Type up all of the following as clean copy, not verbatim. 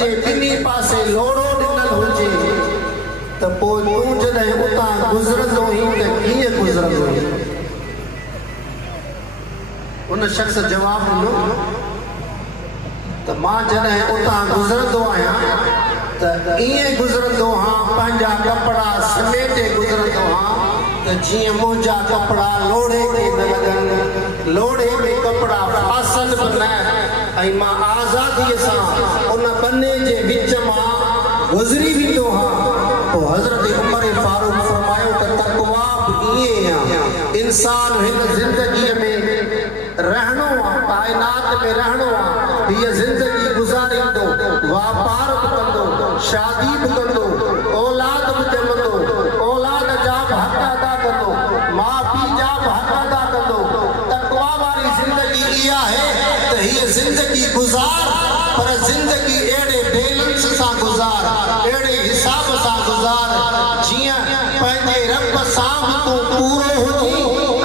जे बिनी पासे लोड़ो ॾिनल हुजे त पोइ तूं जॾहिं उतां गुज़रंदो ई त कीअं गुज़रंदो ई? उन शख़्स जवाब ॾिनो त मां जॾहिं उतां गुज़रंदो आहियां त ईअं गुज़रंदो आहियां, पंहिंजा कपिड़ा समेटे गुज़रंदो आहियां त जीअं मुंहिंजा कपिड़ा लोड़े खे न लॻनि, लोड़े में कपिड़ा फासल बि न, ऐं मां आज़ादीअ सां उन बने जे विच मां गुज़री वेंदो आहियां। पोइ हज़रत उमर फारूक फरमायो त तक़वा बि ईअं आहे। इंसान हिन ज़िंदगीअ में रहणो आहे, काइनात में रहणो आहे, हीअ ज़िंदगी गुज़ारींदो, वापार बि कंदो, शादी बि कंदो, औलाद बि ॼमंदो, औलाद जा बि हक़ अदा कंदो, माउ पीउ जा बि हक़ अदा कंदो। तक़वा वारी ज़िंदगी इहा आहे त हीअ ज़िंदगी गुज़ार, पर ज़िंदगी अहिड़े बैलेंस सां गुज़ार, अहिड़े हिसाब सां गुज़ार जीअं पंहिंजे रब सां बि तूं पूरो हुजे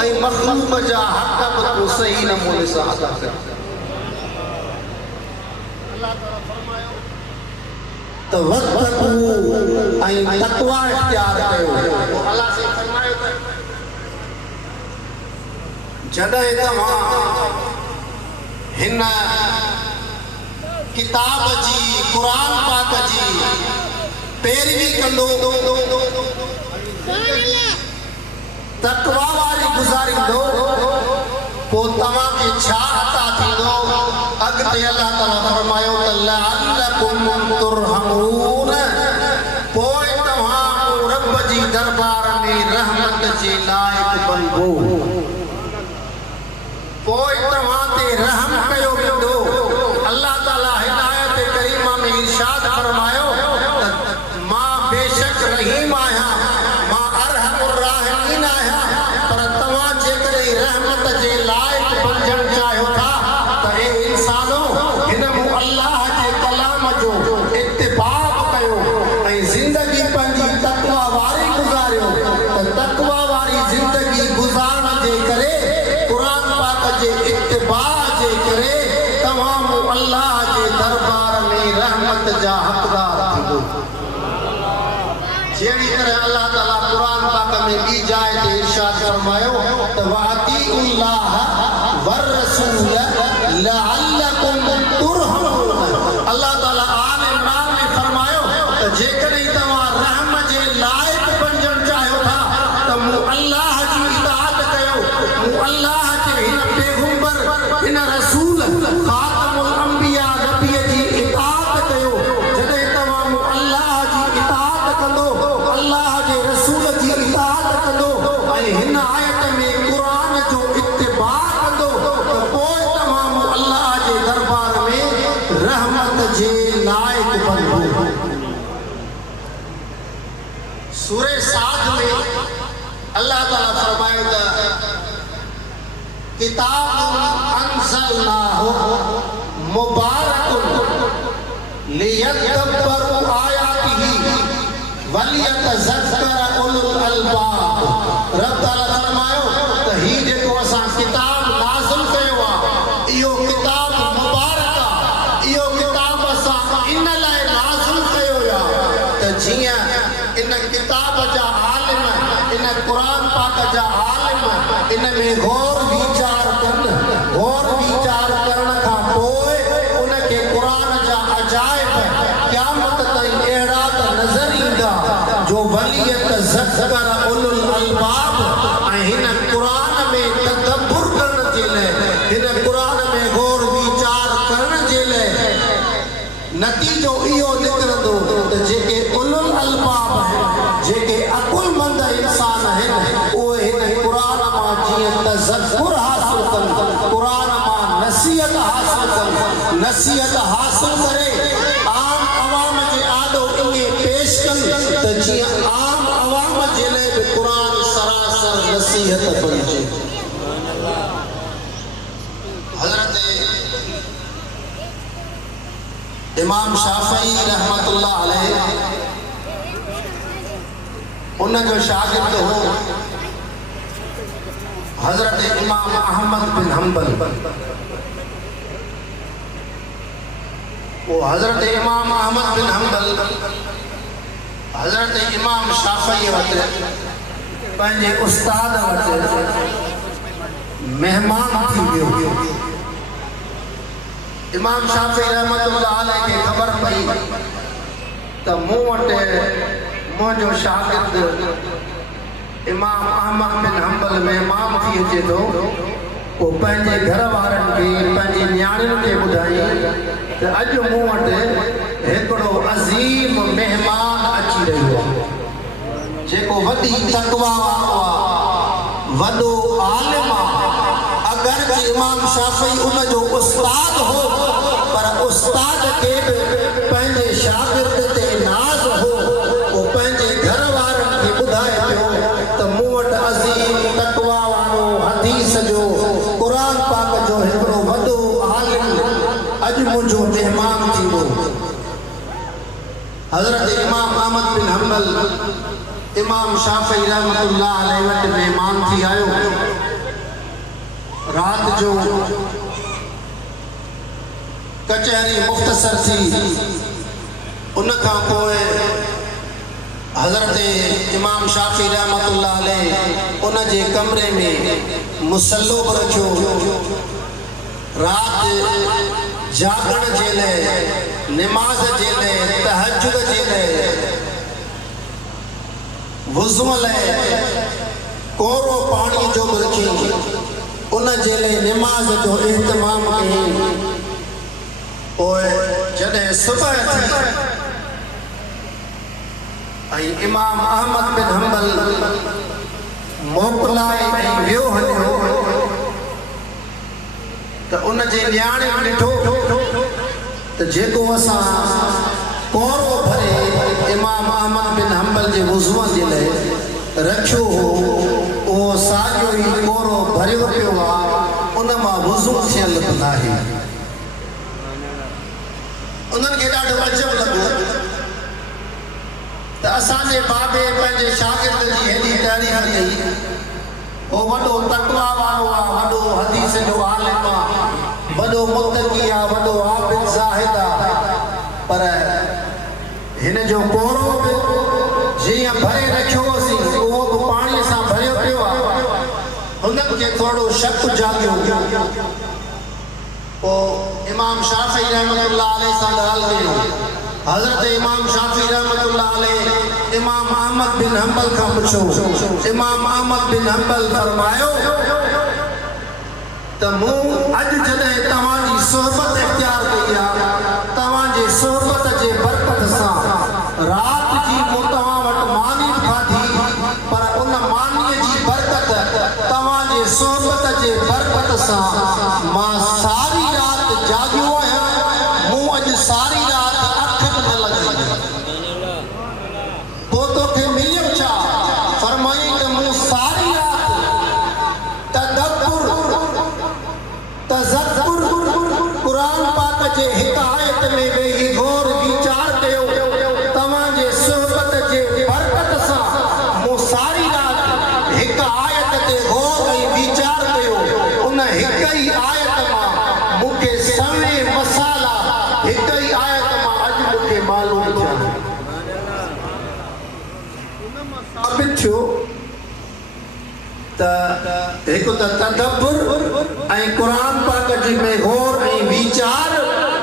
ऐं मख़लूक जा हक़ बि तूं सही नमूने सां अदा कर। त वक़्तु ऐं तक़वा इख्तियार कयो। अल्लाह से फरमायो त जॾहिं तव्हां हिन किताब जी, क़ुरान पाक जी पैरवी कंदो, तक़वा वारी गुज़ारींदो, पोइ तव्हांखे छा अता थींदो? अॻिते अल्लाह ताला फरमायो त लअल्लकुम तुरहमून, पोइ तव्हां रब जी दरबार में रहमत जे लाइक़ बणबो, पोइ तव्हां ते रहम कयो वेंदो। अल्लाह ताला हिदायत करीमा में इरशाद फरमायो त मां बेशक रहीम आहियां, मां अरहमुर राहिमीन आहियां, पर तव्हां जेकॾहिं रहमत जे लाइक़ बणजण चाहियो था त हे इंसानो हिन मूं अल्लाह जे कलाम जो इत्तिबा कयो ऐं ज़िंदगी पंहिंजी तक़वा वारी गुज़ारियो। त तक़वा वारी ज़िंदगी गुज़ारण जे करे, क़ुरान पाक जे इत्तिबा जे करे तव्हां मूं अल्लाह जे दरबार में रहमत जा हक़दार थींदो। जहिड़ी तरह अल्लाह ताला क़ुरान पाक में ॿी जाइ ते इरशाद फरमायो त वातीउल्लाह वररसूल लअल्लकुम तुरहमून। अल्लाह ताला आल इमरान में फरमायो त जेकॾहिं तव्हां रहम जे लाइक़ बणजण चाहियो था त मूं अल्लाह जी इताअत कयो, मूं अल्लाह जे हिन पैगंबर, हिन रसूल ख़ातमुल अंबिया नबीअ जी इताअत कयो। जॾहिं तव्हां मूं अल्लाह जी इताअत कंदो, अल्लाह जे रसूल जी इताअत कंदो ऐं हिन आयत में क़ुरान जो इत्तिबा कंदो त पोइ तव्हां मूं अल्लाह जे दरबार में रहमत जे लाइक़ बणबो। सूरे साद में अल्लाह ताला फरमायो त किताब अंज़लनाहु मुबारकुन लियदब्बरू आयातिही वलियतज़क्कर उलुल अलबाब। रब ताला फरमायो त ही जेको असां किताब नाज़िल कयो आहे, इहो किताब मुबारक आहे, इहो किताब असां इन लाइ नाज़िल कयो आहे त जीअं इन किताब जा आलिम, इन क़ुरान पाक जा आलिम इन में गौर वीचार कनि, गौर वीचार करण खां पोइ उनखे क़ुरान जा अजाइब क़यामत ताईं अहिड़ा त नज़र ईंदा जो वलियतज़क्कर उलुल अलबाब। ऐं हिन क़ुरान में तदब्बुर करण जे लाइ, हिन क़ुरान में गौर वीचार करण जे लाइ नतीजो इहो निकिरंदो त जेके उलुल अलबाब आहिनि, जेके अकुलमंद इंसान आहिनि, उहे हिन क़ुरान मां जीअं तज़क्कुर हासिल कनि, क़ुरान मां नसीहत हासिल कनि, नसीहत हासिल करे आम अवाम जे आॾो ईअं पेश कनि त जीअं आम अवाम जे लाइ बि क़ुरान सरासर नसीहत बणिजे। हज़रत इमाम शाफ़ई रहमतुल्लाह अलैह, उनजो शागिर्द हो हज़रत इमाम अहमद बिन हंबल। वो हज़रत इमाम अहमद बिन हम्बल हज़रत इमाम शाफ़ी वटि पंहिंजे उस्ताद वटि मेहमान थी वियो। इमाम शाफ़ी रहमतुल्लाह अलैह खे ख़बर पई त मूं वटि मुंहिंजो शागिर्द इमाम अहमद बिन हम्बल मेहमान थी अचे थो। वो पंहिंजे घर वारनि खे पंहिंजी न्याणियुनि खे ॿुधाई त अॼु मूं वटि हिकिड़ो अज़ीम मेहमान अची रहियो आहे जेको वॾी तक़वा वारो आहे, वॾो आलिम आहे। अगरि इमाम शाफ़ी उन जो उस्ताद हो पर उस्ताद खे बि पंहिंजे शागिर्द ते नाज़ हो। वो पंहिंजे घर वारनि खे ॿुधाए पियो त मूं वटि अज़ीम तक़वा वारो हदीस जो क़ुरान पाक जो हिकिड़ो वॾो आलिम अॼु मुंहिंजो मेहमान थींदो। हज़रत इमाम अहमद बिन हम्बल इमाम शाफ़ी रहमतुल्लाह अलैह वटि मेहमान थी आयो। रात जो कचहरी मुख़्तसर थी। उन खां पोइ हज़रत इमाम शाफ़ी रहमतुल्लाह अलैह उन जे कमरे में मुसल्लो बि रखियो। रात जागण जे लाइ, निमाज़ जे लाइ, तहज्जुद जे लाइ, वुज़ू लाइ कोरो पाणी जो बि रखी उन जे लाइ निमाज़ जो इहतमाम कई। पोइ जॾहिं सुबह थी ऐं इमाम अहमद बिन हम्बल मोकिलाए ऐं वियो हलियो त उन जे न्याणे ॾिठो त जेको असां कोरो भरे इमाम अहमद बिन हम्बल जे वुज़ूअ जे लाइ रखियो हो उहो साॻियो ई कोरो भरियो पियो आहे, उन मां वुज़ू थियल बि नाहे। उन्हनि खे ॾाढो अजब लॻो त असांजे बाबे पंहिंजे शागिर्द जी हेॾी तारीफ़ कई। वो वॾो तक़वा वारो आहे, वॾो हदीस जो आलिम आहे, वॾो मुत्तक़ी आहे, वॾो आबिद ज़ाहिद आहे, पर हिन जो कोरो बि जीअं भरे रखियो होसीं उहो बि पाणीअ सां भरियो पियो आहे। हुननि खे थोरो शक जाॻियो। पोइ इमाम शाफ़ी रहमतुल्लाह अलैह सां ॻाल्हि कयो। हज़रत इमाम शाफ़ी रहमतुल्लाह अलैह इमाम अहमद बिन हम्बल खां पुछो। इमाम अहमद बिन हम्बल फरमायो त मूं अॼु जॾहिं तव्हांजी सोहबत इख्तियार कई आहे, तव्हांजे सोहबत जे बरकत सां रात जी मूं तव्हां वटि मानी खाधी, पर उन मानीअ जी बरकत तव्हांजे सोहबत जे बरकत सां मां सारी रात जाॻियो आहियां। मूं अॼु सारी रात अख बि न लॻाई। पोइ तोखे मिलियो छा? फरमाई त मूं सारी रात तज़क्कुर क़ुरान पाक जे हिक आयत में वेही गौर वीचार कयो। तव्हांजे सोहबत जे बरकत सां मूं सारी रात हिक आयत ते गौर ऐं वीचार कयो। उन हिक ई आयत मां मूंखे सवे मसाला हिक ई आयत मां अॼु मूंखे मालूम थिया। साबित थियो त हिकु त तदब्बुर ऐं क़ुरान पाक जी में गौर ऐं वीचार,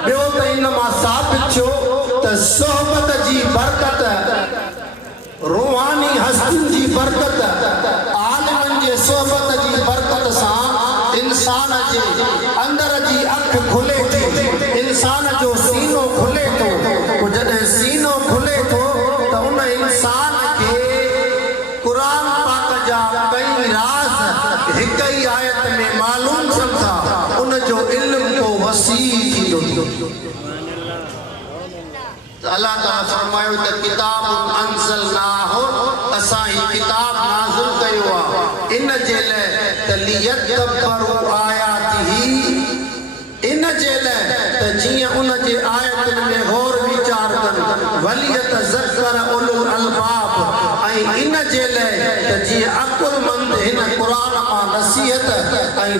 ॿियो त इन मां साबित थियो त सोहबत जी बरकत, रूहानी हस्तियुनि जी बरकत, आलिमनि जे सोहबत जी बरकत सां इंसान जे अंदर जी अख खुले थी, इंसान जो सीनो खुले थो। जॾहिं सीनो खुले थो त उन इंसान खे क़ुरान पाक जा कई राज़ हिक ई आयत में मालूम थियनि था। उन जो इल्म को वसी थींदो। अल्लाह ताला फरमायो त किताब अंज़लनाहु, असां ही किताब नाज़िल कयो आहे इन जे लाइ त लियदब्बरू आयातिही, इन जे लाइ त जीअं उन जे आयतुनि में गौर वीचार कनि। वलियतज़क्कर उलुल अलबाब, ऐं इन जे लाइ त जीअं अकुलमंद हिन क़ुरान मां नसीहत ऐं